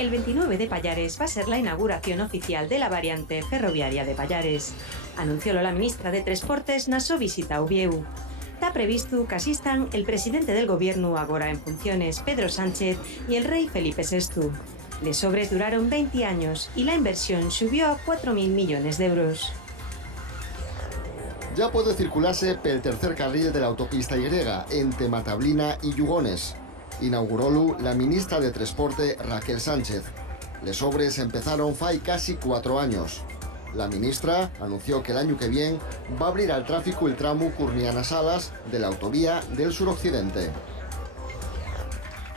El 29 de Pallares va a ser la inauguración oficial de la variante ferroviaria de Pallares. Anunció la ministra de Transportes na súa visita a Uvieu. Está previsto que asistan el presidente del gobierno agora en funciones, Pedro Sánchez, y el rey Felipe VI. Les obres duraron 20 años y la inversión subió a 4.000 millones de euros. Ya puede circularse pel tercer carril de la autopista Y entre Matablina y Yugones. Inauguró la ministra de Transporte Raquel Sánchez. Les obres empezaron fai casi 4 años. La ministra anunció que el año que viene va a abrir al tráfico el tramo Curniana-Salas de la autovía del suroccidente.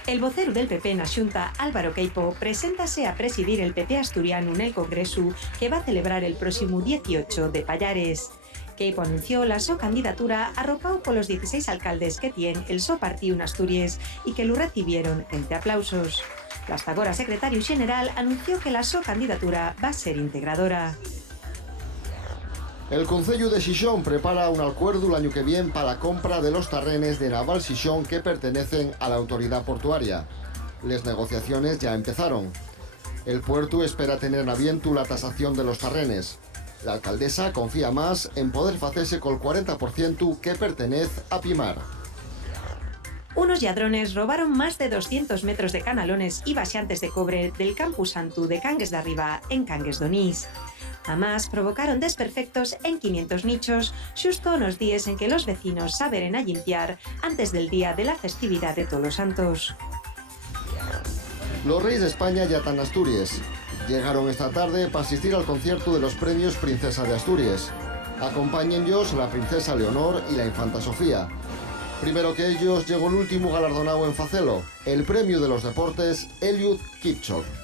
El vocero del PP na Xunta, Álvaro Queipo, preséntase a presidir el PP asturiano en el Congreso que va a celebrar el próximo 18 de Pallares. Queipo anunció la su candidatura arropado por los 16 alcaldes que tiene el so partido en Asturias y que lo recibieron entre aplausos. La hasta agora secretario general anunció que la su candidatura va a ser integradora. El Concello de Xixón prepara un acuerdo el año que viene para la compra de los terrenos de Naval Xixón que pertenecen a la autoridad portuaria. Las negociaciones ya empezaron. El puerto espera tener en aviento la tasación de los terrenos. La alcaldesa confía más en poder hacerse con el 40% que pertenece a Pimar. Unos lladrones robaron más de 200 metros de canalones y baixantes de cobre del Campus Santu de Cangues de Arriba en Cangues d'Onís. Además, provocaron desperfectos en 500 nichos, justo unos días en que los vecinos saberen a limpiar antes del día de la festividad de Todos los Santos. Los Reyes de España ya están en Asturias. Llegaron esta tarde para asistir al concierto de los premios Princesa de Asturias. Acompáñenlos la princesa Leonor y la infanta Sofía. Primero que ellos llegó el último galardonado en facelo, el premio de los deportes Eliud Kipchoge.